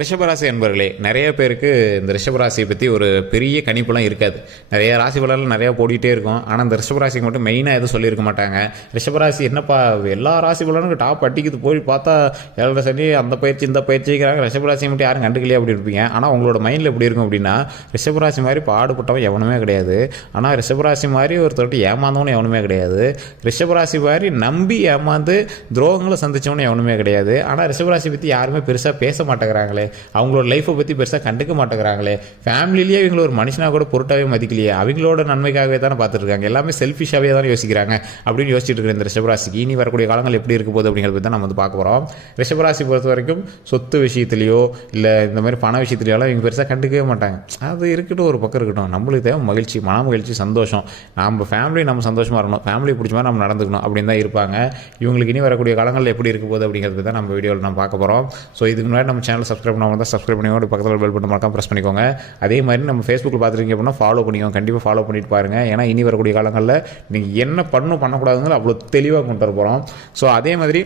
ரிஷபராசி என்பர்களே, நிறைய பேருக்கு இந்த ரிஷபராசியை பற்றி ஒரு பெரிய கணிப்புலாம் இருக்காது. நிறைய ராசி பலன்கள் நிறையா போடிட்டே இருக்கும். ஆனால் இந்த ரிஷபராசிக்கு மட்டும் மெயினாக எதுவும் சொல்லியிருக்க மாட்டாங்க. ரிஷபராசி என்னப்பா எல்லா ராசி பலனுக்கும் டாப் அட்டிக்குது, போய் பார்த்தா ஏழரை சனி அந்த பயிற்சி இந்த பயிற்சிக்கிறாங்க, ரிஷபராசியை மட்டும் யாரும் கண்டுக்கலையே அப்படி இருப்பீங்க. ஆனால் உங்களோட மைண்டில் எப்படி இருக்கும் அப்படின்னா, ரிஷபராசி மாதிரி பாடுபட்டவன் எவனுமே கிடையாது. ஆனால் ரிஷபராசி மாதிரி ஒருத்தர்கிட்ட ஏமாந்தவனும் எவனுமே கிடையாது. ரிஷபராசி மாதிரி நம்பி ஏமாந்து துரோகங்களை சந்திச்சவனும் எவனுமே கிடையாது. ஆனால் ரிஷபராசி பற்றி யாருமே பெருசாக பேச மாட்டேங்கிறாங்களே, அவங்களோட லைஃப்பை பற்றி பெருசாக கண்டுக்க மாட்டேங்கிறாங்களே, ஃபேமிலிலேயே இவங்கள ஒரு மனுஷனாக கூட பொருட்டாவே மதிக்கலையே, அவங்களோட நன்மைக்காகவே தானே பார்த்துட்டு இருக்காங்க, எல்லாமே செல்ஃபிஷாகவே தான் யோசிக்கிறாங்க அப்படின்னு யோசிச்சுட்டு இருக்கிற இந்த ரிஷபராசிக்கு இனி வரக்கூடிய காலங்கள் எப்படி இருக்க போகுது அப்படிங்கிறத தான் நம்ம வந்து பார்க்க போகிறோம். ரிஷபராசி பொறுத்த வரைக்கும் சொத்து விஷயத்துலையோ இல்லை இந்த மாதிரி பண விஷயத்துலையோலாம் இவங்க பெருசாக கண்டுக்கவே மாட்டாங்க. அது இருக்கட்டும், ஒரு பக்கம் இருக்கட்டும். நம்மளுக்கு தேவை மகிழ்ச்சி, மன மகிழ்ச்சி, சந்தோஷம். நம்ம ஃபேமிலி நம்ம சந்தோஷமாக இருக்கணும், ஃபேமிலி பிடிச்ச மாதிரி நம்ம நடந்துக்கணும் அப்படின்னு தான் இருப்பாங்க. இவங்களுக்கு இனி வரக்கூடிய காலங்களில் எப்படி இருக்க போகுது அப்படிங்கிறது தான் நம்ம வீடியோவில் நம்ம பார்க்க போகிறோம். ஸோ இதுக்கு முன்னாடி நம்ம சேனல் சப்ஸ்கிரைப் பண்ணாமல் தான் சப்ஸ்கிரைப் பண்ணிக்கோங்க, பக்கத்தில் பெல் பட்டன் மறக்காம ப்ரெஸ் பண்ணிக்கோங்க. அதே மாதிரி நம்ம ஃபேஸ்புக்கில் பார்த்துருக்கீங்க அப்படின்னா ஃபாலோ பண்ணிக்கோங்க, கண்டிப்பாக ஃபாலோ பண்ணிட்டு பாருங்கள். ஏன்னா இனி வரக்கூடிய காலங்களில் நீங்கள் என்ன பண்ணக்கூடாதுங்கிற அவ்வளோ தெளிவாக கொண்டு வர போகிறோம். ஸோ அதே மாதிரி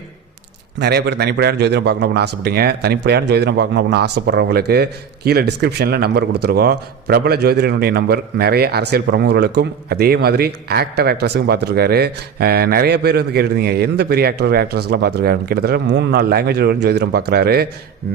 நிறைய பேர் தனிப்படையான ஜோதிடம் பார்க்கணும் அப்படின்னு ஆசைப்பட்டீங்க. தனிப்படையான ஜோதிடம் பார்க்கணும் அப்படின்னு ஆசைப்படுறவங்களுக்கு கீழே டிஸ்கிரிப்ஷனில் நம்பர் கொடுத்துருக்கோம். பிரபல ஜோதிடனுடைய நம்பர் நிறைய அரசியல் பிரமுகர்களுக்கும் அதே மாதிரி ஆக்ட்ரஸுக்கும் பார்த்துருக்காரு. நிறைய பேர் வந்து கேட்டுருந்தீங்க எந்த பெரிய ஆக்ட்ரஸ்லாம் பார்த்துருக்காரு. கிட்டத்தட்ட 3-4 லாங்குவேஜில் ஜோதிடம் பார்க்குறாரு.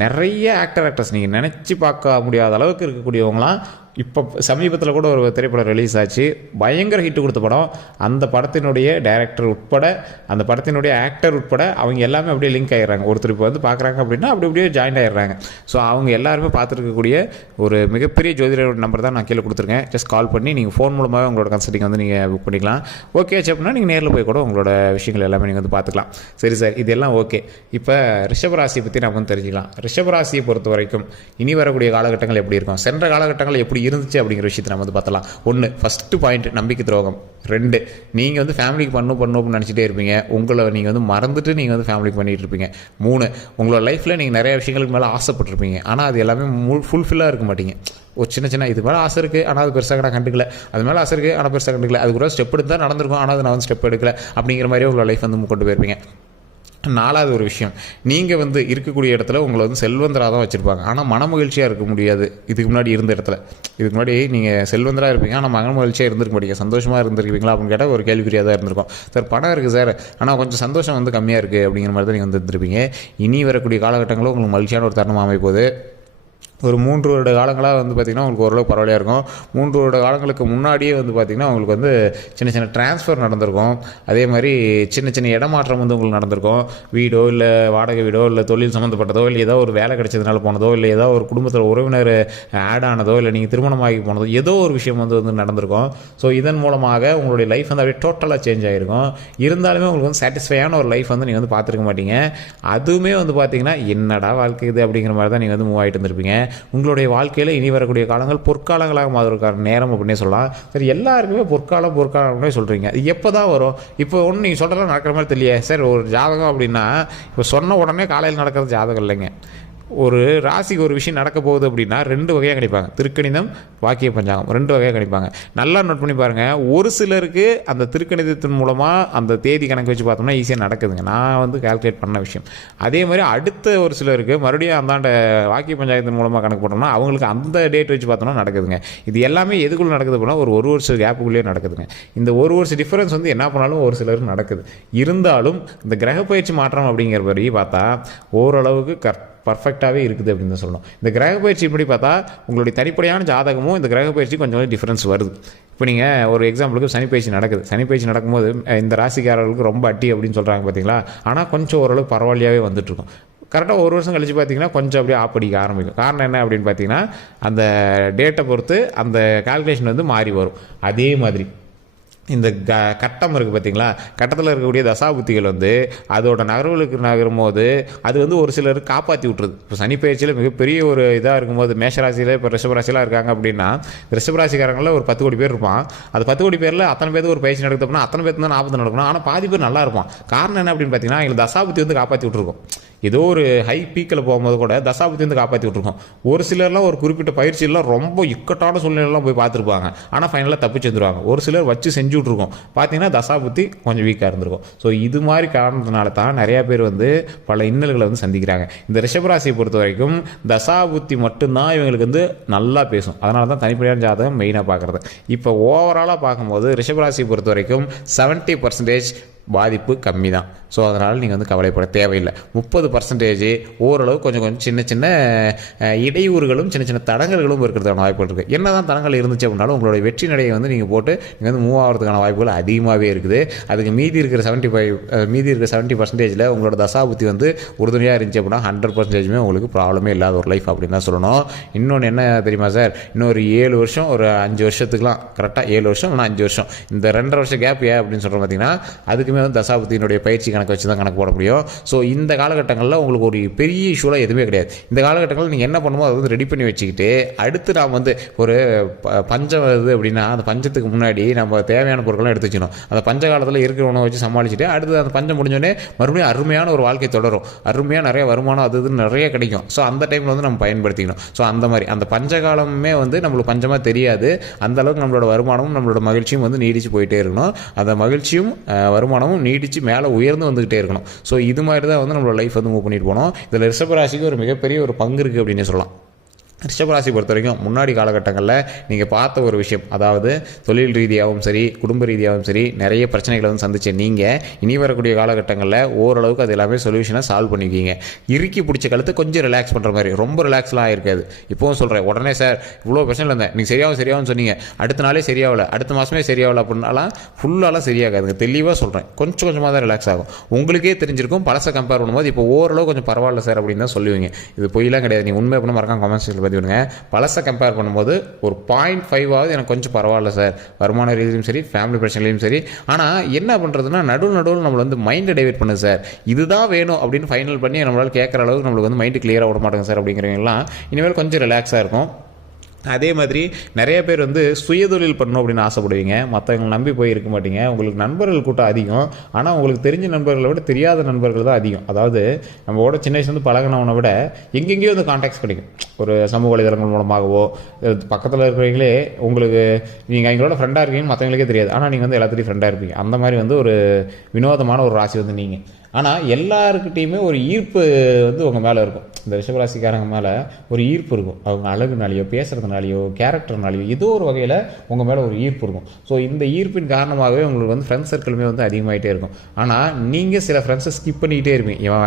நிறைய ஆக்ட்ரஸ் நீங்கள் நினச்சி பார்க்க முடியாத அளவுக்கு இருக்கக்கூடியவங்களாம் இப்போ சமீபத்தில் கூட ஒரு திரைப்படம் ரிலீஸ் ஆச்சு, பயங்கர ஹிட் கொடுத்த படம். அந்த படத்தினுடைய டைரக்டர் உட்பட, அந்த படத்தினுடைய ஆக்டர் உட்பட அவங்க எல்லாமே அப்படியே லிங்க் ஆகிடுறாங்க. ஒருத்தர் இப்போ வந்து பார்க்குறாங்க அப்படின்னா அப்படி அப்படியே ஜாயின் ஆகிடுறாங்க. ஸோ அவங்க எல்லாருமே பார்த்துருக்கக்கூடிய ஒரு மிகப்பெரிய ஜோதிடரோட நம்பர் தான் நான் கீழே கொடுத்துருக்கேன். ஜஸ்ட் கால் பண்ணி நீங்கள் ஃபோன் மூலமாக உங்களோட கன்சல்டிங் வந்து நீங்கள் புக் பண்ணிக்கலாம். ஓகே ஆச்சு அப்படின்னா நீங்கள் நேரில் போய் கூட உங்களோட விஷயங்கள் எல்லாமே நீங்கள் வந்து பார்த்துக்கலாம். சரி சார், இதெல்லாம் ஓகே. இப்போ ரிஷபராசியை பற்றி நம்ம வந்து தெரிஞ்சுக்கலாம். ரிஷபராசியை பொறுத்த வரைக்கும் இனி வரக்கூடிய காலகட்டங்கள் எப்படி இருக்கும், சென்ற காலகட்டங்கள் எப்படி இருந்துச்சு அப்படிங்கிற விஷயத்தை நம்ம வந்து பார்த்தலாம். 1 ஃபஸ்ட்டு பாயிண்ட் நம்பிக்கை துரோகம். 2 நீங்கள் வந்து ஃபேமிலிக்கு பண்ணணும்னு நினச்சிட்டே இருப்பீங்க, உங்களை நீங்கள் வந்து மறந்துட்டு நீங்கள் வந்து ஃபேமிலிக்கு பண்ணிகிட்டு இருப்பீங்க. 3 உங்களோட லைஃப்பில் நீங்கள் நிறைய விஷயங்களுக்கு மேலே ஆசைப்பட்டிருப்பீங்க, ஆனால் அது எல்லாமே ஃபுல்ஃபில்லாக இருக்க மாட்டீங்க. ஒரு சின்ன இது மேலே ஆசை இருக்குது, ஆனால் அது பெருசாக நான் கண்டுக்கல, அது மேலே ஆசை இருக்குது ஆனால் பெருசாக கண்டுக்கல, அது கூட ஸ்டெப் எடுத்து தான் நடந்திருக்கும், ஆனால் அது நான் வந்து ஸ்டெப் எடுக்கல அப்படிங்கிற மாதிரி உங்களோட லைஃப் வந்து கொண்டு போயிருப்பீங்க. 4வது ஒரு விஷயம், நீங்கள் வந்து இருக்கக்கூடிய இடத்துல உங்களை வந்து செல்வந்தராக தான் வச்சுருப்பாங்க, ஆனால் மன மகிழ்ச்சியாக இருக்க முடியாது. இதுக்கு முன்னாடி இருந்த இடத்துல, இதுக்கு முன்னாடி நீங்கள் செல்வந்தராக இருப்பீங்க, ஆனால் மன மகிழ்ச்சியாக இருந்திருக்க மாட்டீங்க. சந்தோஷமாக இருந்திருக்கீங்களா அப்படின்னு கேட்டால் ஒரு கேள்விக்குறியாக தான் இருந்திருக்கும். சார் பணம் இருக்குது சார், ஆனால் கொஞ்சம் சந்தோஷம் வந்து கம்மியாக இருக்குது அப்படிங்கிற மாதிரி தான் நீங்கள் வந்து இருந்திருப்பீங்க. இனி வரக்கூடிய காலகட்டங்களும் உங்களுக்கு மகிழ்ச்சியான ஒரு தருணம் அமைப்போது. ஒரு 3 வருட காலங்களாக வந்து பார்த்திங்கன்னா உங்களுக்கு ஓரளவுக்கு பரவாயில்லையாக இருக்கும். 3 வருட காலங்களுக்கு முன்னாடியே வந்து பார்த்திங்கன்னா உங்களுக்கு வந்து சின்ன ட்ரான்ஸ்ஃபர் நடந்திருக்கும். அதே மாதிரி சின்ன இடமாற்றம் வந்து உங்களுக்கு நடந்திருக்கும். வீடோ இல்லை வாடகை வீடோ இல்லை தொழில் சம்மந்தப்பட்டதோ இல்லை ஏதோ ஒரு வேலை கிடைச்சதுனால போனதோ இல்லை ஏதோ ஒரு குடும்பத்தில் உறவினர் ஆட் ஆனதோ இல்லை நீங்கள் திருமணமாகி போனதோ ஏதோ ஒரு விஷயம் வந்து நடந்திருக்கும். ஸோ இதன் மூலமாக உங்களுடைய லைஃப் வந்து அப்படியே டோட்டலாக சேஞ்ச் ஆகிருக்கும். இருந்தாலுமே உங்களுக்கு வந்து சாட்டிஸ்ஃபையான ஒரு லைஃப் வந்து நீங்கள் வந்து பார்த்துருக்க மாட்டீங்க. அதுவுமே வந்து பார்த்திங்கன்னா என்னடா வாழ்க்கை இது அப்படிங்கிற மாதிரி தான் நீங்கள் வந்து மூவ் ஆகிட்டு இருந்திருப்பீங்க. உங்களுடைய வாழ்க்கையில் இனி வரக்கூடிய காலங்கள் பொற்காலங்களாக மாறுவதற்கான நேரம் அப்படின்னே சொல்லலாம். சரி, எல்லாருக்குமே பொற்காலம் சொல்கிறீங்க, இது எப்போ தான் வரும்? இப்போ ஒன்று நீங்கள் சொல்கிறதெல்லாம் நடக்கிற மாதிரி தெரியல சார். ஒரு ஜாதகம் அப்படின்னா இப்போ சொன்ன உடனே காலையில் நடக்கிறது ஜாதகம் இல்லைங்க. ஒரு ராசிக்கு ஒரு விஷயம் நடக்க போகுது அப்படின்னா 2 வகையாக கணிப்பாங்க. திருக்கணிதம், வாக்கிய பஞ்சாங்கம், 2 வகையாக கணிப்பாங்க. நல்லா நோட் பண்ணி பாருங்கள். ஒரு சிலருக்கு அந்த திருக்கணிதத்தின் மூலமாக அந்த தேதி கணக்கு வச்சு பார்த்தோம்னா ஈஸியாக நடக்குதுங்க. நான் வந்து கால்குலேட் பண்ண விஷயம். அதே மாதிரி அடுத்த ஒரு சிலருக்கு மறுபடியும் அந்தாண்ட வாக்கிய பஞ்சாயத்தின் மூலமாக கணக்கு போட்டோம்னா அவங்களுக்கு அந்த டேட் வச்சு பார்த்தோம்னா நடக்குதுங்க. இது எல்லாமே எதுக்குள்ளே நடக்குது அப்படின்னா ஒரு வருஷம் கேப்புக்குள்ளேயே நடக்குதுங்க. இந்த ஒரு வருஷம் டிஃபரன்ஸ் வந்து என்ன பண்ணாலும் ஒரு சிலருக்கு நடக்குது. இருந்தாலும் இந்த கிரக பயிற்சி மாற்றம் அப்படிங்கிற மாதிரி பார்த்தா ஓரளவுக்கு பர்ஃபெக்டாகவே இருக்குது அப்படின்னு தான் சொல்லணும். இந்த கிரக பயிற்சி இப்படி பார்த்தா உங்களுடைய தனிப்படையான ஜாதகமும் இந்த கிரக பயிற்சி கொஞ்சம் டிஃப்ரென்ஸ் வருது. இப்போ நீங்கள் ஒரு எக்ஸாம்பிளுக்கு சனி பயிற்சி நடக்குது. சனி பயிற்சி நடக்கும்போது இந்த ராசிக்காரர்களுக்கு ரொம்ப அட்டி அப்படின்னு சொல்கிறாங்க பார்த்தீங்களா, ஆனால் கொஞ்சம் ஓரளவு பரவாயில்லையாகவே வந்துட்டுருக்கும். கரெக்டாக ஒரு வருஷம் கழிச்சு பார்த்தீங்கன்னா கொஞ்சம் அப்படியே ஆப்படிக்க ஆரம்பிக்கும். காரணம் என்ன அப்படின்னு பார்த்தீங்கன்னா அந்த டேட்டை பொறுத்து அந்த கால்குலேஷன் வந்து மாறி வரும். அதே மாதிரி இந்த கட்டம் இருக்குது பார்த்தீங்களா, கட்டத்தில் இருக்கக்கூடிய தசாபுத்திகள் வந்து அதோட நகர்வுகளுக்கு நகரும் போது அது வந்து ஒரு சிலர் காப்பாற்றி விட்டுருது. இப்போ சனி பயிற்சியில் மிகப்பெரிய ஒரு இதாக இருக்கும்போது மேஷராசியில் இப்போ ரிஷபராசிலாம் இருக்காங்க அப்படின்னா ரிஷபராசிக்காரங்களில் ஒரு 10 கோடி பேர் இருப்பான். அது 10 கோடி பேரில் அத்தனை பேருக்கு ஒரு பயிற்சி நடக்குது அப்படின்னா அத்தனை பேருக்கு தான் 40 நடக்கணும். ஆனால் பாதி பேர் நல்லா இருப்பான். காரணம் என்ன அப்படின்னு பார்த்தீங்கன்னா எங்களுக்கு தசாபுத்தி வந்து காப்பாற்றி விட்டுருக்கும். ஏதோ ஒரு ஹை பீக்கில் போகும்போது கூட தசாபுத்தி வந்து காப்பாற்றி விட்ருக்கோம். ஒரு சிலர்லாம் ஒரு குறிப்பிட்ட பயிற்சியெல்லாம் ரொம்ப இக்கட்டான சூழ்நிலையெல்லாம் போய் பார்த்துருப்பாங்க, ஆனால் ஃபைனலாக தப்பிச்சு வந்துருவாங்க. ஒரு சிலர் வச்சு செஞ்சு விட்ருக்கோம், பார்த்தீங்கன்னா தசாபுத்தி கொஞ்சம் வீக்காக இருந்திருக்கும். ஸோ இது மாதிரி காரணத்தினால தான் நிறையா பேர் வந்து பல இன்னல்களை வந்து சந்திக்கிறாங்க. இந்த ரிஷபராசியை பொறுத்த வரைக்கும் தசாபுத்தி மட்டும்தான் இவங்களுக்கு வந்து நல்லா பேசும். அதனால தான் தனிப்படையான ஜாதகம் மெயினாக பார்க்குறது. இப்போ ஓவராலாக பார்க்கும்போது ரிஷபராசியை பொறுத்த வரைக்கும் 70% பாதிப்பு கம்மி தான். ஸோ அதனால் நீங்கள் வந்து கவலைப்பட தேவையில்லை. 30% ஓரளவு கொஞ்சம் கொஞ்சம் சின்ன சின்ன இடையூறுகளும் சின்ன சின்ன தடங்கல்களும் இருக்கிறதுக்கான வாய்ப்புகள் இருக்குது. என்ன தான் தடங்கள் இருந்துச்சு அப்படின்னாலும் உங்களுடைய வெற்றி நடையை வந்து நீங்கள் போட்டு நீங்கள் வந்து மூவ் ஆகிறதுக்கான வாய்ப்புகள் அதிகமாகவே இருக்குது. அதுக்கு மீதி இருக்கிற 70% உங்களோட தசாபுத்தி வந்து உறுதுணையாக இருந்துச்சு அப்படின்னா 100% உங்களுக்கு ப்ராப்ளமே இல்லாத ஒரு லைஃப் அப்படின்னு தான் சொல்லணும். இன்னொன்று என்ன தெரியுமா சார், இன்னொரு 7 வருஷம் ஒரு 5 வருஷத்துக்குலாம் கரெக்டாக 7 வருஷம் இல்லைனா 5 வருஷம், இந்த 2.5 வருஷம் கேப் ஏன் அப்படின்னு சொல்கிறோம் பார்த்தீங்கன்னா, அதுக்குமே வந்து தசாபுத்தியினுடைய பயிற்சி கணக்கு வச்சு தான் கணக்கு போட முடியும். ஸோ இந்த காலகட்டங்களில் உங்களுக்கு ஒரு பெரிய இஷ்யூலாம் எதுவுமே கிடையாது. இந்த காலகட்டங்களில் நீங்கள் என்ன பண்ணுமோ அதை வந்து ரெடி பண்ணி வச்சுக்கிட்டு அடுத்து நாம் வந்து ஒரு பஞ்சம் வருது அப்படின்னா அந்த பஞ்சத்துக்கு முன்னாடி நம்ம தேவையான பொருட்கள்லாம் எடுத்து வச்சுக்கணும். அந்த பஞ்ச காலத்தில் இருக்கிறவனை வச்சு சமாளிச்சுட்டு அடுத்து அந்த பஞ்சம் முடிஞ்சோடனே மறுபடியும் அருமையான ஒரு வாழ்க்கை தொடரும், அருமையாக நிறைய வருமானம் அது இதுன்னு நிறைய கிடைக்கும். ஸோ அந்த டைமில் வந்து நம்ம பயன்படுத்திக்கணும். ஸோ அந்த மாதிரி அந்த பஞ்சகாலமே வந்து நம்மளுக்கு பஞ்சமாக தெரியாது. அந்த அளவுக்கு நம்மளோட வருமானமும் நம்மளோட மகிழ்ச்சியும் வந்து நீடிச்சு போயிட்டே இருக்கணும். அந்த மகிழ்ச்சியும் வருமானமும் நீடிச்சு மேலே உயர்ந்து வந்துகிட்டே இருக்கணும். ஸோ இது மாதிரி தான் வந்து நம்மளோட லைஃப் வந்து மூவ் பண்ணிட்டு போனோம். இதில் ரிஷபராசிக்கு ஒரு மிகப்பெரிய ஒரு பங்கு இருக்குது அப்படின்னு சொல்லலாம். ரிஷபராசி பொறுத்த வரைக்கும் முன்னாடி காலகட்டங்களில் நீங்கள் பார்த்த ஒரு விஷயம், அதாவது தொழில் ரீதியாகவும் சரி குடும்ப ரீதியாகவும் சரி நிறைய பிரச்சனைகளை வந்து சந்திச்ச நீங்கள் இனி வரக்கூடிய காலகட்டங்களில் ஓரளவுக்கு அது எல்லாமே சொல்யூஷனை சால்வ் பண்ணிக்கிங்க. இறுக்கி பிடிச்ச கழுத்து கொஞ்சம் ரிலாக்ஸ் பண்ணுற மாதிரி, ரொம்ப ரிலாக்ஸ்லாம் இருக்காது. இப்போவும் சொல்கிறேன், உடனே சார் இவ்வளோ பிரச்சனை இருந்தேன் நீங்கள் சரியாகும் சொன்னீங்க, அடுத்த நாளே சரியாகலை, அடுத்த மாதமே சரியாகலை அப்படின்னாலாம் ஃபுல்லாலாம் சரியாகாதுங்க. தெளிவாக சொல்கிறேன், கொஞ்சம் கொஞ்சமாக தான் ரிலாக்ஸ் ஆகும். உங்களுக்கே தெரிஞ்சிருக்கும் பழசை கம்பேர் பண்ணும்போது இப்போ ஓரளவு கொஞ்சம் பரவாயில்ல சார் அப்படின்னு தான் சொல்லுவீங்க. இது பொய்லாம் கிடையாது. நீங்கள் உண்மை பண்ண மறக்காம கமெண்ட்ஸில் பதிவுங்க. பழசை கம்பேர் பண்ணும்போது ஒரு 0.5 எனக்கு கொஞ்சம் பரவாயில்ல சார், வருமான ரீதியும் சரி ஃபேமிலி பிரச்சனையிலையும் சரி. ஆனால் என்ன பண்ணுறதுன்னா நடுவில் நம்மளை வந்து மைண்டை டைவர்ட் பண்ணுது சார். இதுதான் வேணும் அப்படின்னு ஃபைனல் பண்ணி நம்மளால் கேட்குற அளவுக்கு நம்மளுக்கு வந்து மைண்டு கிளியராக விட மாட்டாங்க சார் அப்படிங்கிறவங்கலாம் இனிமேல் கொஞ்சம் ரிலாக்ஸாக இருக்கும். அதே மாதிரி நிறைய பேர் வந்து சுயதொழில் பண்ணணும் அப்படின்னு ஆசைப்படுவீங்க. மற்றவங்களை நம்பி போய் இருக்க மாட்டீங்க. உங்களுக்கு நண்பர்கள் கூட்டம் அதிகம், ஆனால் உங்களுக்கு தெரிஞ்ச நண்பர்களை விட தெரியாத நண்பர்கள் தான் அதிகம். அதாவது நம்மளோட சின்ன வயசுலேருந்து பழகினவனை விட எங்கெங்கேயோ வந்து கான்டாக்ட்ஸ் கிடைக்கும். ஒரு சமூக வலைதளங்கள் மூலமாகவோ பக்கத்தில் இருக்கிறவங்களே உங்களுக்கு நீங்கள் எங்களோட ஃப்ரெண்டாக இருக்கீங்கன்னு மற்றவங்களுக்கே தெரியாது, ஆனால் நீங்கள் வந்து எல்லாத்துலேயும் ஃப்ரெண்டாக இருப்பீங்க. அந்த மாதிரி வந்து ஒரு வினோதமான ஒரு ராசி வந்து நீங்கள். ஆனால் எல்லாருக்கிட்டையுமே ஒரு ஈர்ப்பு வந்து உங்கள் மேலே இருக்கும். இந்த ரிஷபராசிக்காரங்க மேலே ஒரு ஈர்ப்பு இருக்கும். அவங்க அழகுனாலேயோ பேசுகிறதுனாலையோ கேரக்டர்னாலையோ ஏதோ ஒரு வகையில் உங்கள் மேலே ஒரு ஈர்ப்பு இருக்கும். ஸோ இந்த ஈர்ப்பின் காரணமாகவே உங்களுக்கு வந்து ஃப்ரெண்ட்ஸ் சர்க்கிளுமே வந்து அதிகமாகிட்டே இருக்கும். ஆனால் நீங்கள் சில ஃப்ரெண்ட்ஸை ஸ்கிப் பண்ணிக்கிட்டே இருப்பீங்க. இவன்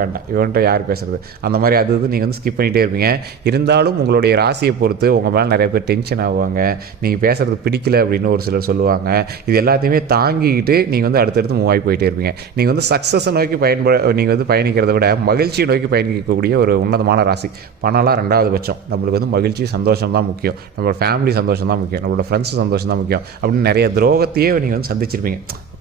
வேண்டாம் இவன்கிட்ட யார் பேசுறது, அந்த மாதிரி அது நீங்கள் வந்து ஸ்கிப் பண்ணிகிட்டே இருப்பீங்க. இருந்தாலும் உங்களுடைய ராசியை பொறுத்து உங்கள் மேலே நிறைய பேர் டென்ஷன் ஆகுவாங்க. நீங்கள் பேசுகிறது பிடிக்கல அப்படின்னு ஒரு சிலர் சொல்லுவாங்க. இது எல்லாத்தையுமே தாங்கிக்கிட்டு நீங்கள் வந்து அடுத்தடுத்து மூவ் ஆகி போயிட்டே இருப்பீங்க. நீங்கள் வந்து சக்ஸஸை நோக்கி நீங்கள் வந்து பயணிக்கிறத விட மகிழ்ச்சியை நோக்கி பயணிக்கக்கூடிய ஒரு உன்னதமான ராசி. பணம்லாம் 2வது பட்சம். நம்மளுக்கு வந்து மகிழ்ச்சி சந்தோஷம் தான் முக்கியம், நம்மளோட ஃபேமிலி சந்தோஷம் தான் முக்கியம், நம்மளோட ஃப்ரெண்ட்ஸ் சந்தோஷம் தான் முக்கியம் அப்படின்னு நிறைய துரோகத்தையே நீங்கள் வந்து சந்திச்சிருப்பீங்க.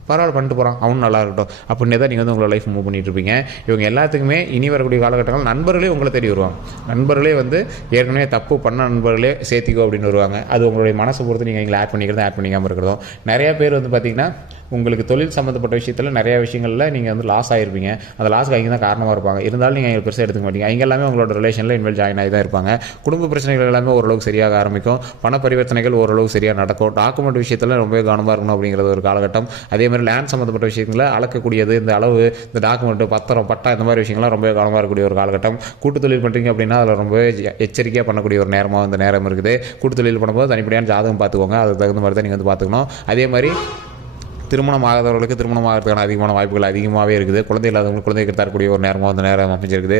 பரவாயில்ல பண்ணிட்டு போகிறான் அவனும் நல்லா இருக்கட்டும் அப்படின்னு தான் நீங்கள் வந்து உங்களோட லைஃப் மூவ் பண்ணிட்டு இருப்பீங்க. இவங்க எல்லாத்துக்குமே இனி வரக்கூடிய காலகட்டங்கள் நண்பர்களே உங்களை தேடி வருவாங்க. நண்பர்களே வந்து ஏற்கனவே தப்பு பண்ண நண்பர்களே சேர்த்திக்கோ அப்படின்னு வருவாங்க. அது உங்களுடைய மனசை பொறுத்து நீங்கள் எங்களை ஆட் பண்ணிக்காமல் இருக்கிறதும். நிறையா பேர் வந்து பார்த்திங்கன்னா உங்களுக்கு தொழில் சம்மந்தப்பட்ட விஷயத்தில் நிறைய விஷயங்களில் நீங்கள் வந்து லாஸ் ஆகிருப்பீங்க. அந்த லாஸ்க்கு அவங்க தான் காரணமாக இருப்பாங்க. இருந்தாலும் நீங்கள் எங்களுக்கு பெருசாக எடுத்துக்க மாட்டீங்க. அவங்க எல்லாமே உங்களோட ரிலேஷனில் இன்வெல் ஜாயின் ஆகி தான் இருப்பாங்க. குடும்ப பிரச்சனைகள் எல்லாமே ஓரளவுக்கு சரியாக ஆரம்பிக்கும். பண பரிவர்த்தனைகள் ஓரளவுக்கு சரியாக நடக்கும். டாக்குமெண்ட் விஷயத்தில் ரொம்ப கவனமாக இருக்கணும் அப்படிங்கிறது ஒரு காலகட்டம். அதேமாதிரி லேண்ட் சம்மந்தப்பட்ட விஷயங்களை அளக்கக்கூடியது, இந்த அளவு, இந்த டாக்குமெண்ட், பத்திரம், பட்டா, இந்த மாதிரி விஷயங்கள்லாம் ரொம்ப கவனமாக இருக்கக்கூடிய ஒரு காலகட்டம். கூட்டு தொழில் பண்ணுறீங்க அப்படின்னா அதில் ரொம்ப எச்சரிக்கையாக பண்ணக்கூடிய ஒரு நேரமாக இந்த நேரம் இருக்குது. கூட்டு தொழில் பண்ணும்போது தனிப்படியான ஜாதகம் பார்த்துக்கோங்க. அதுக்கு தகுந்த மாதிரி தான் நீங்கள் வந்து பார்த்துக்கணும். அதே மாதிரி திருமணம் ஆகாதவர்களுக்கு திருமணம் ஆகிறதுக்கான அதிகமான வாய்ப்புகள் அதிகமாகவே இருக்குது. குழந்தை இல்லாதவங்களுக்கு குழந்தைக்கு தரக்கூடிய ஒரு நேரமாக வந்து நேரம் அமைஞ்சிருக்குது.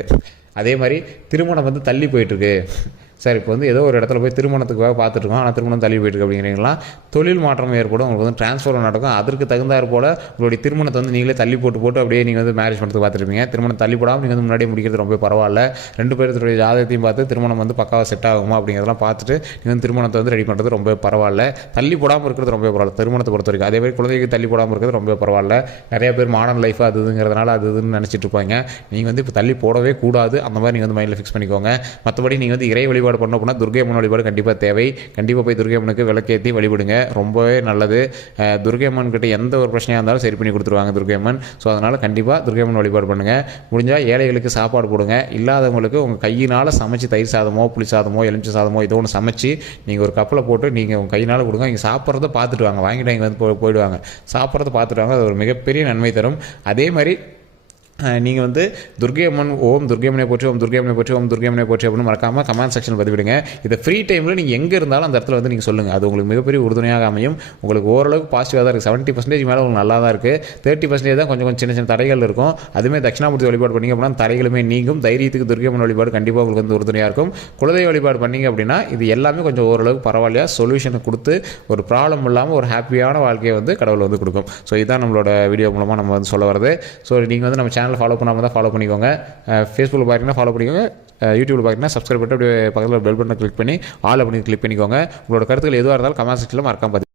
அதே மாதிரி திருமணம் வந்து தள்ளி போயிட்டுருக்கு சார். இப்போ வந்து ஏதோ ஒரு இடத்துல போய் திருமணத்துக்காக பார்த்துட்ருக்கோம், ஆனால் திருமணம் தள்ளி போயிட்டு அப்படிங்கிறீங்களா, தொழில் மாற்றம் ஏற்படும். உங்களுக்கு வந்து ட்ரான்ஸ்ஃபர் நடக்கும். அதற்கு தகுந்தாற் போல் உங்களுடைய திருமணத்தை வந்து நீங்களே தள்ளி போட்டு அப்படியே நீங்கள் வந்து மேரேஜ் பண்ணுறதுக்கு பார்த்துருப்பீங்க. திருமணம் தள்ளி போடாமல் நீங்கள் வந்து முன்னாடியே முடிக்கிறது ரொம்ப பரவாயில்ல. 2 பேருடைய ஜாதகத்தையும் பார்த்து திருமணம் வந்து பக்காவாக செட் ஆகுமா அப்படிங்கிறதெல்லாம் பார்த்துட்டு நீங்கள் வந்து திருமணத்தை வந்து ரெடி பண்ணுறது ரொம்ப பரவாயில்ல. தள்ளி போடாமல் இருக்கிறது ரொம்ப பரவாயில்ல திருமணத்தை பொறுத்த வரைக்கும். அதே மாதிரி குழந்தைக்கு தள்ளி போடாமல் இருக்கிறது ரொம்ப பரவாயில்ல. நிறைய பேர் மாடர்ன் லைஃப் அது இதுங்கிறதுனால அது இதுன்னு நினச்சிட்டு இருப்பாங்க. நீங்கள் வந்து இப்போ தள்ளி போடவே கூடாது. அந்த மாதிரி நீங்கள் வந்து மைண்டில் ஃபிக்ஸ் பண்ணிக்கோங்க. மற்றபடி நீங்கள் வந்து இறை வழிபாடு வழிபாடு பண்ணணும் அப்படின்னா துர்க்கை அம்மன் வழிபாடு கண்டிப்பாக தேவை. கண்டிப்பாக போய் துர்க்கை அம்மனுக்கு விளக்கேற்றி வழிபடுங்க, ரொம்பவே நல்லது. துர்க்கை அம்மன் கிட்ட எந்த ஒரு பிரச்சனையாக இருந்தாலும் சரி பண்ணி கொடுத்துருவாங்க துர்க்கை அம்மன். ஸோ அதனால் கண்டிப்பாக துர்க்கை அம்மன் வழிபாடு பண்ணுங்கள். முடிஞ்சால் ஏழைகளுக்கு சாப்பாடு போடுங்க. இல்லாதவங்களுக்கு உங்கள் கையினால் சமைச்சு தயிர் சாதமோ புளி சாதமோ எலுமிச்சை சாதமோ ஏதோ ஒன்று சமைச்சு நீங்கள் ஒரு கப்பில் போட்டு நீங்கள் உங்கள் கையினால் கொடுங்க. இங்கே சாப்பிட்றத பார்த்துட்டு வாங்க, வாங்கிட்டு இங்கே வந்து போயிடுவாங்க. சாப்பிட்றத பார்த்துட்டு வாங்க, அது ஒரு மிகப்பெரிய நன்மை தரும். அதே மாதிரி நீங்கள் வந்து துர்க்கை அம்மன் ஓம் துர்க்கை அம்மனை போற்றி ஓம் துர்க்கை அம்மனை போற்றி ஓம் துர்க்கை அம்மனை போற்றி அப்படின்னு மறக்காமல் கமெண்ட் செக்ஷனில் பதிவிடுங்க. இதை ஃப்ரீ டைமில் நீங்கள் எங்கே இருந்தாலும் அந்த இடத்துல வந்து நீங்கள் சொல்லுங்கள். அது உங்களுக்கு மிகப்பெரிய உறுதுணையாக அமையும். உங்களுக்கு ஓரளவுக்கு பாசிட்டிவாக தான் இருக்குது. 70% மேலே உங்களுக்கு நல்லா தான் இருக்குது. 30% தான் கொஞ்சம் சின்ன சின்ன தடைகள் இருக்கும். அதுவுமே தட்சிணாமூர்த்தி வழிபாடு பண்ணிங்க அப்படின்னா தடைகளுமே நீங்கும். தைரியத்துக்கு துர்க்கை அம்மன் வழிபாடு கண்டிப்பாக உங்களுக்கு வந்து உறுதுணையாக இருக்கும். குலதெய்வ வழிபாடு பண்ணிங்க அப்படின்னா இது எல்லாமே கொஞ்சம் ஓரளவுக்கு பரவாயில்லையா சொல்யூஷனை கொடுத்து ஒரு ப்ராப்ளம் இல்லாமல் ஒரு ஹாப்பியான வாழ்க்கையை வந்து கடவுள் வந்து கொடுக்கும். ஸோ இதுதான் நம்மளோட வீடியோ மூலமாக நம்ம வந்து சொல்ல வருது. ஸோ நீங்கள் வந்து நம்ம சேனல் ஃபாலோ பண்ணாமல் தான் ஃபாலோ பண்ணிக்கோங்க. ஃபேஸ்புக்கில் பார்த்தீங்கன்னா ஃபாலோ பண்ணிக்கோங்க. யூடியூப்பில் பார்த்தீங்கன்னா சப்ஸ்கிரைப் பண்ணிட்டு அப்படியே பக்கத்தில் பெல் பட்டனை கிளிக் பண்ணி ஆல் அப்படின்னு கிளிக் பண்ணிக்கோங்க. உங்களோட கருத்துக்கள் எதுவாக இருந்தாலும் கமெண்ட் செக்ஷனில் மறக்காம